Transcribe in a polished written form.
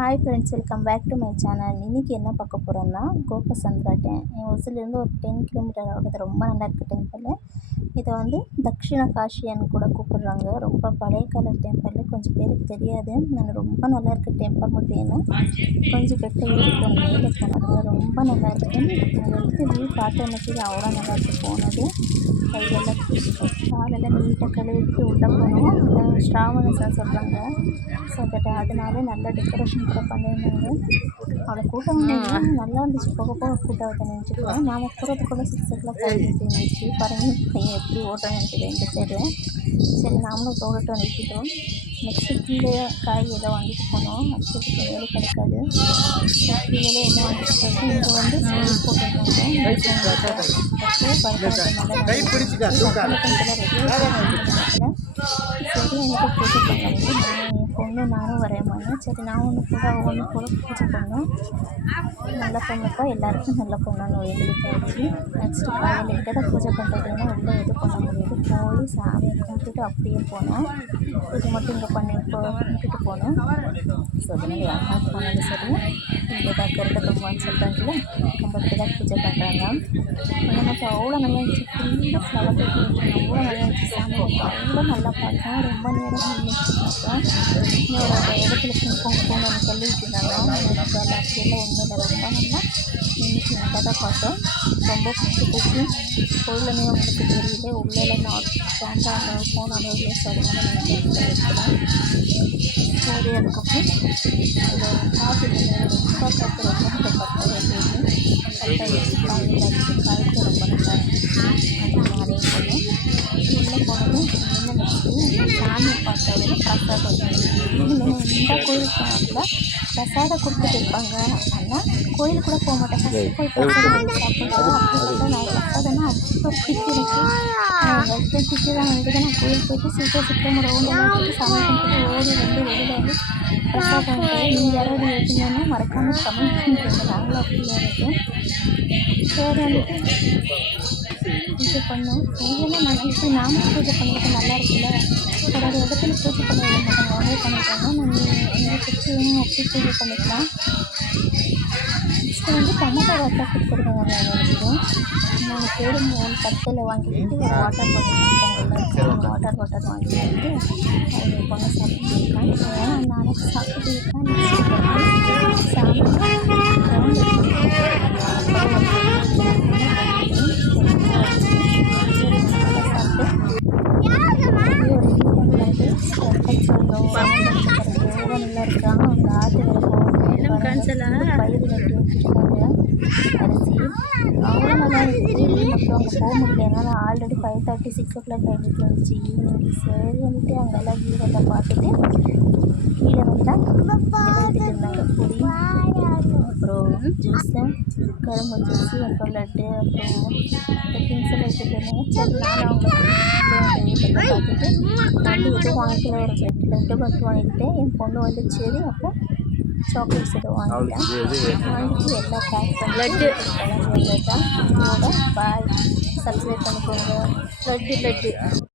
Hi friends, welcome back to my channel. இன்றைக்கி என்ன பார்க்க போகிறோன்னா கோகசந்திரா என் ஊர்லேருந்து ஒரு 10 கிலோமீட்டர் ஆகுது. ரொம்ப நல்லா இருக்குது டெம்பிள். இதை தக்ஷிண காஷின்னு கூட கூப்பிடுறாங்க. ரொம்ப பழைய கால டெம்பிள். கொஞ்சம் பேருக்கு தெரியாது. நான் ரொம்ப நல்லா இருக்குது டெம்பிள். மட்டும் கொஞ்சம் பெட்ட ஏறி போகணும், மேலே போனது ரொம்ப நல்லா இருக்குது. அது வியூ பார்த்தோன்னே அவ்வளோ நல்லா இருக்குது. போனது கையெல்லாம் காலெல்லாம் நீட்டாக கழுவிட்டு உள்ளே போனோம். அந்த ஸ்ராவணம் சொல்கிறாங்க. ஸோ அதனால நல்லா டெக்கரேஷன் கூட பண்ணியிருந்தாங்க. அவ்வளோ கூட்டம் நல்லா இருந்துச்சு. போக போக கூட்டம் வந்து நினச்சிக்கிறோம். நாம் போகிறதுக்குள்ள 6 o'clock ஆகிட்டு இருந்துச்சு. பாருங்கள் பையன் எப்படி ஓட்டுறான்னு எனக்கு 2 பேர். சரி நாமளும் ஓடட்டும் நிறுத்திட்டோம். நெக்ஸ்ட்டு கீழே காய் எல்லாம் வாங்கிட்டு போனோம். அதுக்கு வேலை கிடைக்காது. கீழே என்ன வாங்கிட்டு போட்டு இங்கே சேல்ஸ் போட்டுருக்காங்க. சரி எனக்கு பூஜை பண்ணாங்க. என் பொண்ணு நானும் வரேம்மாங்க. சரி நான் ஒன்று கூட பூஜை பண்ணோம். நல்ல பொண்ணுக்கா எல்லாருக்கும் நல்ல பொண்ணான்னு எங்களுக்கு ஆச்சு. நெக்ஸ்ட்டு காலையில் கிட்ட தான் பூஜை பண்ணுறதுன்னா உள்ளே எது பண்ண முடியாது. போய் சாமியை கும்பிட்டுட்டு அப்படியே போனோம். இது மட்டும் இங்கே கும்பிட்டுட்டு போனோம். ஸோ அதனால் யாருன்னா போனாலும் சரி இங்கே தான் கருத்தை கம்பம்னு சொல்கிறாங்களே, கம்பத்துக்கு தான் பூஜை பண்ணுறாங்க. நமக்கு அவ்வளோ நல்லா இருந்துச்சு. ஃபுல்லாக ஃப்ளவர் டெக்கரேஷன் அவ்வளோ நல்லா இருந்துச்சு. சாமி அவ்வளோ நல்லா பார்த்தோம். ரொம்ப நேரம் நின்றுச்சு பார்த்தோம். இன்னொரு இடத்துல போங்க சொல்லிட்டு இருந்தாங்க. எனக்கு அதில் அப்படியெல்லாம் ஒன்றும் இல்லை. ரொம்ப நல்லா நின்றுச்சு. நல்லா தான் பார்த்தோம். ரொம்ப பிடிச்சி கோயிலுமே உங்களுக்கு தெரியல. உள்ளே நாட் ஸ்டாண்டாக ஃபோன் அளவுல. ஸோ அதனால நான் எடுக்கலாம். சரி அதுக்கப்புறம் அந்த காற்று ரொம்ப காற்று ரொம்ப பக்கம் காய்க்கு ரொம்ப நல்லா இருந்துச்சு. அது நிறைய போனோம். உள்ளே போனதும் என்ன சாமி பார்த்ததில் பிரசாதம். இந்த கோயில் போனால பிரசாதம் கொடுத்துட்டு இருப்பாங்க. ஆனால் கோயில் கூட போக மாட்டேன். ஃபஸ்ட்டு போய் பிரசாதம் சாப்பிடுவோம். அப்படி நான் பிரசாதம்னா அவ்வளோ பிடிச்சிருக்கு. ஹஸ்பண்ட் பிடிச்சி தான் நான் கோயில் போய்ட்டு சீக்கிரம் ரவுண்டெல்லாம் வச்சுட்டு சாமி கும்பிட்டு ஓடி வெளியில் பிரசாதம் நீங்கள் யாராவது வச்சுங்கன்னா மறக்காமல் கமெண்ட் பண்ணிட்டு நாங்களும் அப்படியே இருக்கும். சரி பூஜை பண்ணோம். இதெல்லாம் நான் இப்போ நாமளும் பூஜை பண்ணுறது நல்லா இருக்குல்ல. ஒரு இடத்துல பூஜை பண்ண விட மாட்டாங்க. அவங்களே பண்ணிட்டாங்க. நம்ம எங்களை பிடிச்சவங்க அப்படி பூஜை பண்ணிக்கலாம். நெக்ஸ்ட்டு டொமேட்டோ வாட்டர் கொடுத்துருக்காங்க. நினைக்கிறேன் 3 பேர் 3 தட்டில் வாங்கிக்கிட்டு ஒரு வாட்டர் பாட்டில் வாட்டர் வாங்கிட்டு அவங்க பொண்ணை சாப்பிட்டுருக்காங்க. நானும் சாப்பிட்டு இருக்கேன். சாமி நல்லா இருக்காங்க. அவங்க ஆட்டு பயிர் நட்டு வச்சுருக்காங்க. அரிசி அவ்வளோ நல்லா இருக்குது. மற்றும் அங்கே போக முடியல. ஆல்ரெடி 5:30 6 o'clock ஆகிட்டு வந்துச்சு ஈவினிங். சரி அங்கெல்லாம் வீடெல்லாம் பார்த்துட்டு கீழே வந்தால் எழுதிட்டு இருந்தாங்க. பொடி அப்புறம் ஜூஸு, கரும்பு ஜூஸு, அப்புறம் லட்டு, அப்புறம் இந்த திங்ஸ் எல்லாம் வச்சுட்டு இருந்தாங்க. சரி நானும் அவங்க வீட்டில் பார்த்துட்டு எதுவும் வாங்கிக்கல. ஒரு லட்டு மட்டும் வாங்கிக்கிட்டேன். என் பொண்ணு சரி அப்புறம் சாக்லேட்ஸ் எதுவும் வாங்கிட்டு எல்லாம் பேக் பண்ணிட்டு கிளம்பி வந்துட்டேன். பாய். சப்ஸ்கிரைப் பண்ணிக்கோங்க. லட்டு